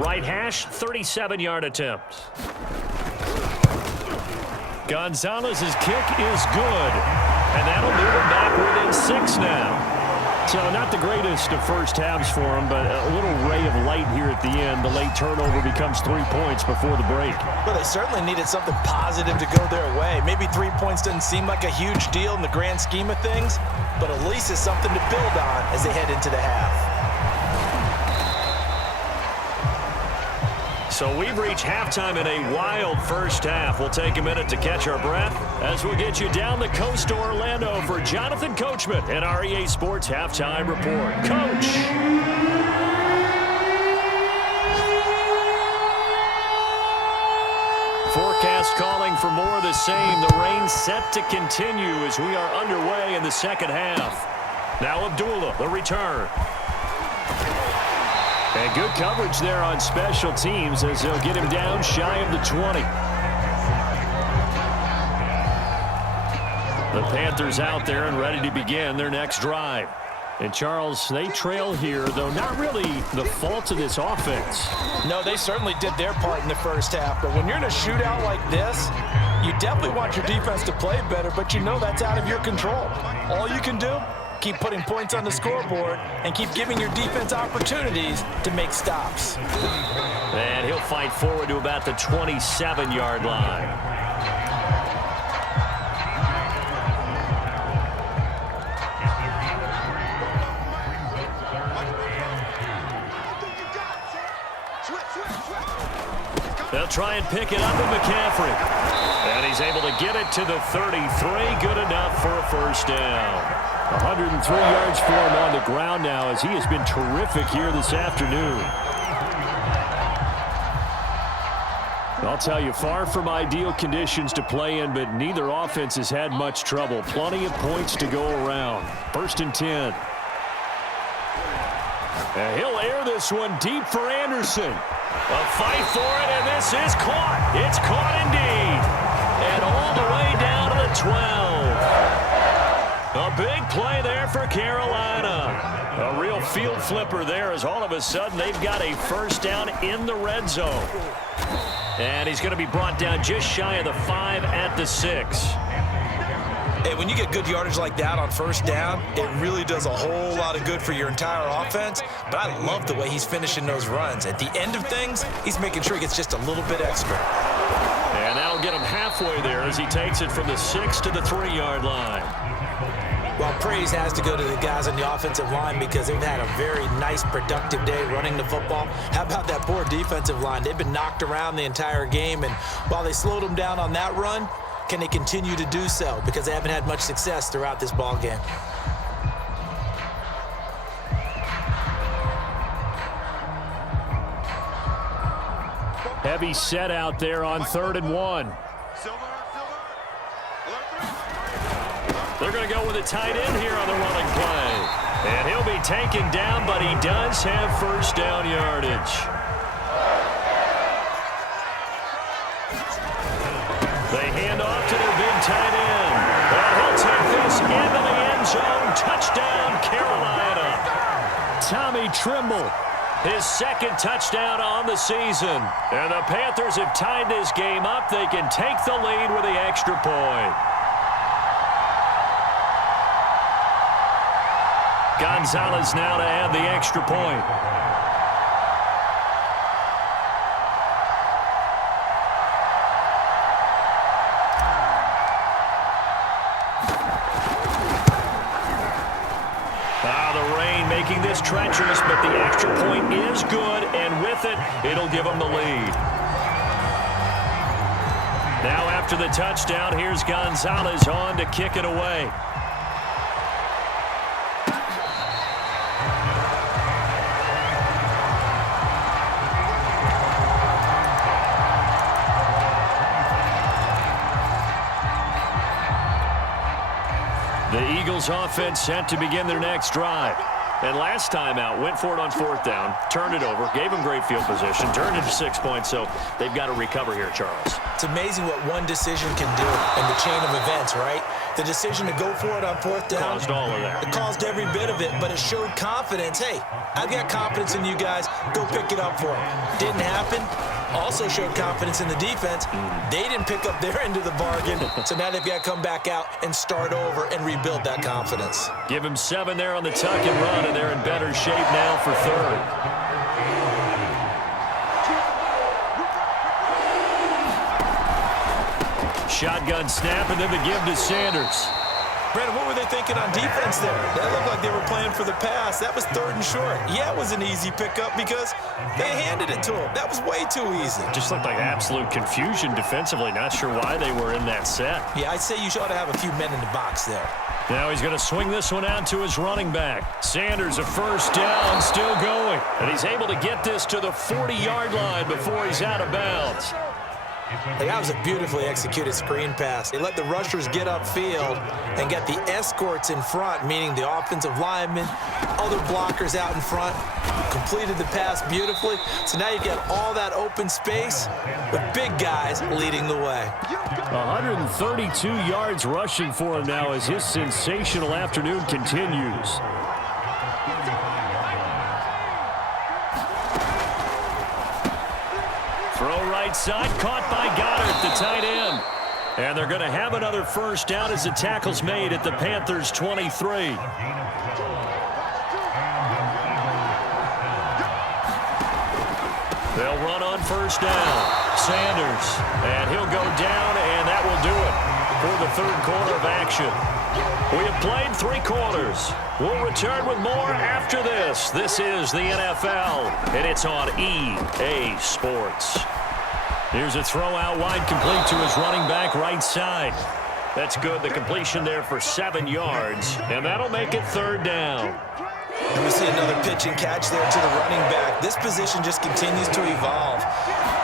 Right hash, 37-yard attempt. Gonzalez's kick is good, and that'll move him back within 6 now. So not the greatest of first halves for him, but a little ray of light here at the end. The late turnover becomes 3 points before the break. Well, they certainly needed something positive to go their way. Maybe 3 points doesn't seem like a huge deal in the grand scheme of things, but at least it's something to build on as they head into the half. So we've reached halftime in a wild first half. We'll take a minute to catch our breath as we'll get you down the coast to Orlando for Jonathan Coachman and our EA Sports Halftime Report. Coach! Forecast calling for more of the same. The rain set to continue as we are underway in the second half. Now Abdullah, the return. And good coverage there on special teams as they'll get him down shy of the 20. The Panthers out there and ready to begin their next drive. And, Charles, they trail here, though not really the fault of this offense. No, they certainly did their part in the first half. But when you're in a shootout like this, you definitely want your defense to play better, but you know that's out of your control. All you can do, keep putting points on the scoreboard and keep giving your defense opportunities to make stops. And he'll fight forward to about the 27-yard line. They'll try and pick it up with McCaffrey. And he's able to get it to the 33. Good enough for a first down. 103 yards for him on the ground now as he has been terrific here this afternoon. I'll tell you, far from ideal conditions to play in, but neither offense has had much trouble. Plenty of points to go around. 1st and 10. And he'll air this one deep for Anderson. A fight for it, and this is caught. It's caught indeed. And all the way down to the 12. A big play there for Carolina. A real field flipper there as all of a sudden they've got a first down in the red zone. And he's going to be brought down just shy of the 5 at the 6. Hey, when you get good yardage like that on first down, it really does a whole lot of good for your entire offense. But I love the way he's finishing those runs. At the end of things, he's making sure he gets just a little bit extra. And that'll get him halfway there as he takes it from the 6 to the 3-yard line. Well, praise has to go to the guys on the offensive line because they've had a very nice, productive day running the football. How about that poor defensive line? They've been knocked around the entire game, and while they slowed them down on that run, can they continue to do so? Because they haven't had much success throughout this ball game. Heavy set out there on 3rd and 1. They're going to go with a tight end here on the running play. And he'll be taken down, but he does have first down yardage. They hand off to their big tight end. And he'll take this into the end zone. Touchdown, Carolina. Tommy Trimble, his 2nd touchdown on the season. And the Panthers have tied this game up. They can take the lead with the extra point. Gonzalez now to add the extra point. The rain making this treacherous, but the extra point is good, and with it, it'll give them the lead. Now after the touchdown, here's Gonzalez on to kick it away. The Eagles offense set to begin their next drive. And last time out, went for it on 4th down, turned it over, gave them great field position, turned it to 6 points, so they've got to recover here, Charles. It's amazing what one decision can do in the chain of events, right? The decision to go for it on fourth down caused all of that. It caused every bit of it, but it showed confidence. Hey, I've got confidence in you guys. Go pick it up for them. Didn't happen. Also showed confidence in the defense. They didn't pick up their end of the bargain, so now they've got to come back out and start over and rebuild that confidence. Give him 7 there on the tuck and run, and they're in better shape now for third. Shotgun snap, and then the give to Sanders. Brandon, what were they thinking on defense there? That looked like they were playing for the pass. That was 3rd and short. Yeah, it was an easy pickup because they handed it to him. That was way too easy. Just looked like absolute confusion defensively. Not sure why they were in that set. Yeah, I'd say you ought to have a few men in the box there. Now he's going to swing this one out to his running back. Sanders, a first down, still going. And he's able to get this to the 40-yard line before he's out of bounds. That was a beautifully executed screen pass. They let the rushers get upfield and get the escorts in front, meaning the offensive linemen, other blockers out in front, completed the pass beautifully. So now you've got all that open space with big guys leading the way. 132 yards rushing for him now as his sensational afternoon continues. Throw right side, caught by Goddard, the tight end. And they're going to have another first down as the tackle's made at the Panthers' 23. They'll run on first down. Sanders, and he'll go down, and that will do it for the 3rd quarter of action. We have played 3 quarters. We'll return with more after this. This is the NFL, and it's on EA Sports. Here's a throw out wide, complete to his running back right side. That's good. The completion there for 7 yards, and that'll make it 3rd down. And we see another pitch and catch there to the running back. This position just continues to evolve.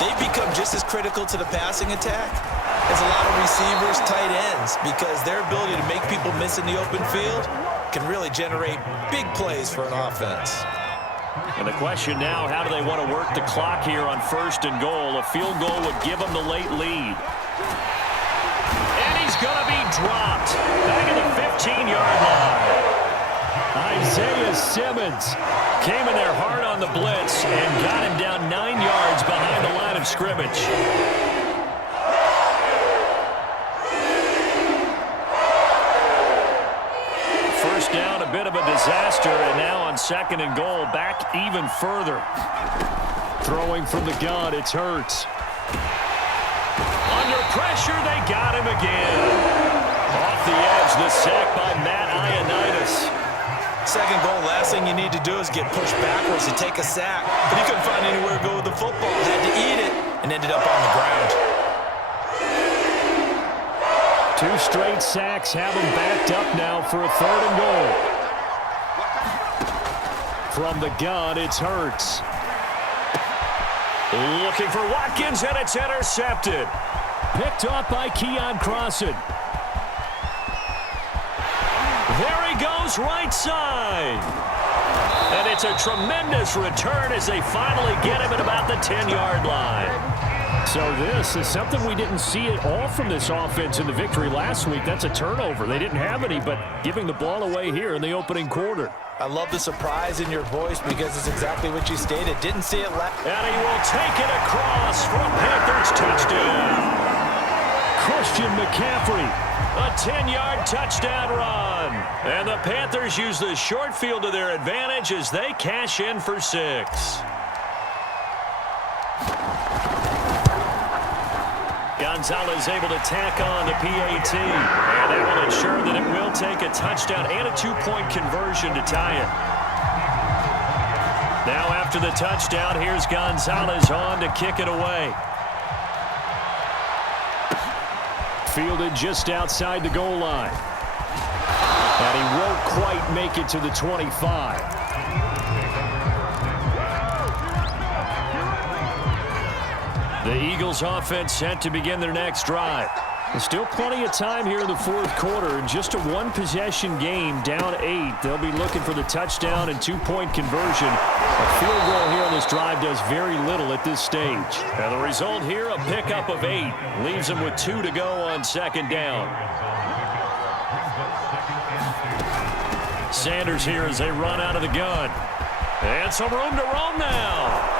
They've become just as critical to the passing attack as a lot of receivers, tight ends, because their ability to make people miss in the open field can really generate big plays for an offense. And the question now, how do they want to work the clock here on 1st and goal? A field goal would give them the late lead. And he's going to be dropped back at the 15-yard line. Isaiah Simmons came in there hard on the blitz and got him down 9 yards behind the line of scrimmage. First down, a bit of a disaster, and now on 2nd and goal, back even further. Throwing from the gun, it's Hurts. Under pressure, they got him again. Off the edge, the sack by Matt Ioannidis. 2nd goal, last thing you need to do is get pushed backwards to take a sack. But he couldn't find anywhere to go with the football. Had to eat it and ended up on the ground. 2 straight sacks have him backed up now for a 3rd and goal. From the gun, it's Hurts. Looking for Watkins, and it's intercepted. Picked off by Keon Crossan. There he goes, right side. And it's a tremendous return as they finally get him at about the 10-yard line. So this is something we didn't see at all from this offense in the victory last week. That's a turnover. They didn't have any, but giving the ball away here in the opening quarter. I love the surprise in your voice because it's exactly what you stated. Didn't see it last. And he will take it across for a Panthers touchdown. Christian McCaffrey, a 10-yard touchdown run. And the Panthers use the short field to their advantage as they cash in for 6. Gonzalez able to tack on the PAT, and that will ensure that it will take a touchdown and a 2-point conversion to tie it. Now after the touchdown, here's Gonzalez on to kick it away. Fielded just outside the goal line. And he won't quite make it to the 25. The Eagles offense set to begin their next drive. There's still plenty of time here in the 4th quarter. Just a 1-possession game, down 8. They'll be looking for the touchdown and 2-point conversion. A field goal here on this drive does very little at this stage. And the result here, a pickup of 8. Leaves them with 2 to go on 2nd down. Sanders here as they run out of the gun. And some room to roam now.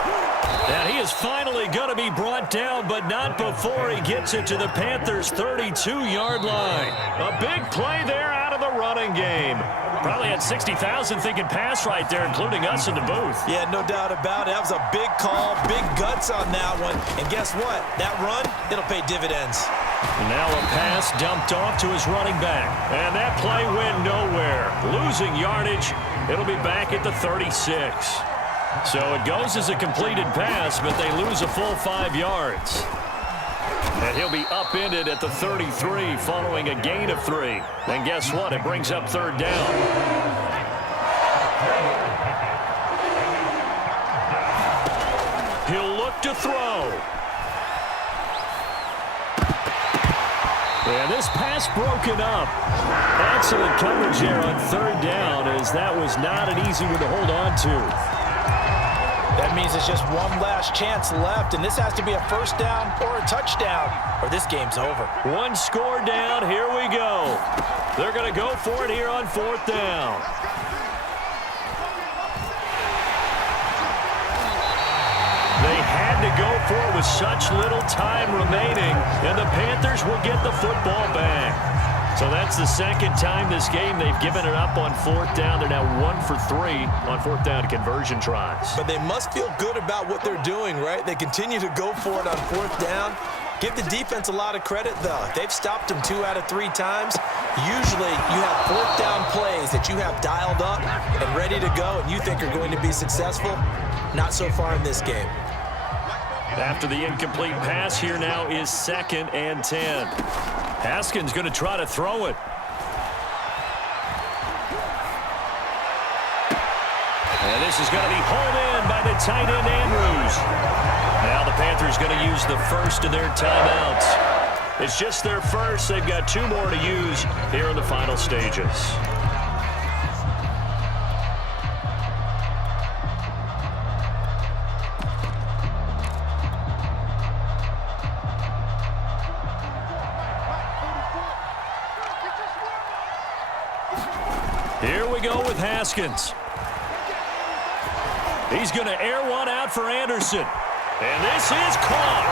And he is finally going to be brought down, but not before he gets it to the Panthers' 32-yard line. A big play there out of the running game. Probably had 60,000 thinking pass right there, including us in the booth. Yeah, no doubt about it. That was a big call, big guts on that one. And guess what? That run, it'll pay dividends. Now a pass dumped off to his running back. And that play went nowhere. Losing yardage. It'll be back at the 36. So it goes as a completed pass, but they lose a full 5 yards. And he'll be upended at the 33 following a gain of 3. And guess what? It brings up third down. He'll look to throw. And this pass broken up. Excellent coverage there on third down, as that was not an easy one to hold on to. That means it's just one last chance left, and this has to be a first down or a touchdown, or this game's over. One score down. Here we go. They're going to go for it here on fourth down. They had to go for it with such little time remaining, and the Panthers will get the football back. So that's the second time this game they've given it up on fourth down. They're now 1 for 3 on fourth down conversion tries. But they must feel good about what they're doing, right? They continue to go for it on fourth down. Give the defense a lot of credit, though. They've stopped them 2 out of 3 times. Usually you have fourth down plays that you have dialed up and ready to go and you think are going to be successful. Not so far in this game. After the incomplete pass, here now is 2nd and 10. Haskins going to try to throw it. And this is going to be hauled in by the tight end Andrews. Now the Panthers going to use the first of their timeouts. It's just their first. They've got 2 more to use here in the final stages. Here we go with Haskins. He's going to air one out for Anderson. And this is caught.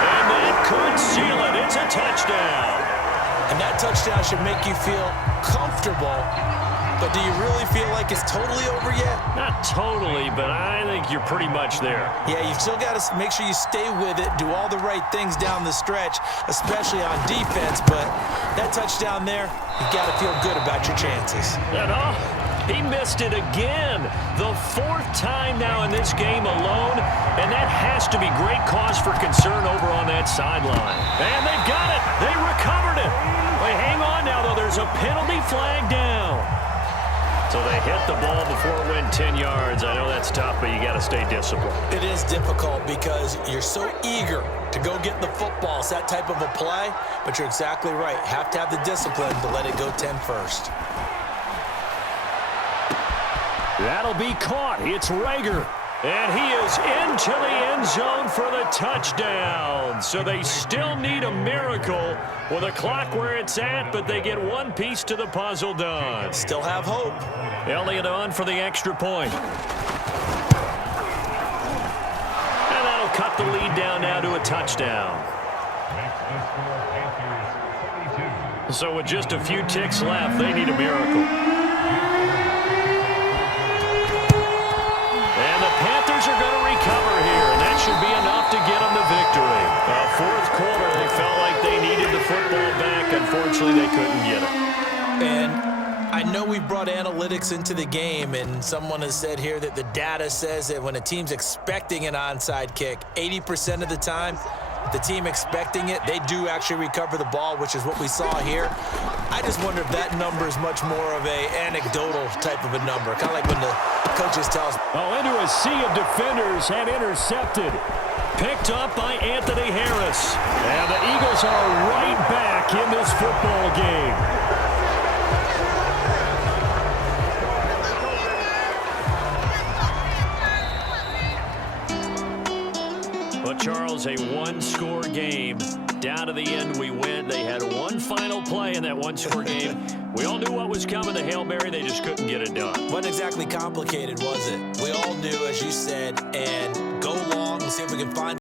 And that could seal it. It's a touchdown. And that touchdown should make you feel comfortable. But do you really feel like it's totally over yet? Not totally, but I think you're pretty much there. Yeah, you've still got to make sure you stay with it, do all the right things down the stretch, especially on defense. But that touchdown there, you've got to feel good about your chances. He missed it again. The 4th time now in this game alone, and that has to be great cause for concern over on that sideline. And they've got it. They recovered it. Wait, hang on now, though. There's a penalty flag down. So they hit the ball before it went 10 yards. I know that's tough, but you got to stay disciplined. It is difficult because you're so eager to go get the football. It's that type of a play, but you're exactly right. Have to have the discipline to let it go 10 first. That'll be caught. It's Rager. And he is into the end zone for the touchdown. So they still need a miracle with a clock where it's at, but they get one piece to the puzzle done. Still have hope. Elliott on for the extra point. And that'll cut the lead down now to a touchdown. So with just a few ticks left, they need a miracle. Panthers are going to recover here, and that should be enough to get them the victory. 4th quarter, they felt like they needed the football back. Unfortunately, they couldn't get it. And I know we brought analytics into the game, and someone has said here that the data says that when a team's expecting an onside kick, 80% of the time, the team expecting it, they do actually recover the ball, which is what we saw here. I just wonder if that number is much more of a anecdotal type of a number, kind of like when the coaches tell us. Into a sea of defenders and intercepted. Picked up by Anthony Harris. And the Eagles are right back in this football game. But Charles, a 1-score game. Down to the end we went. They had one final play in that 1-score game. We all knew what was coming, the Hail Mary. They just couldn't get it done. Wasn't exactly complicated, was it? We all knew, as you said, and go long and see if we can find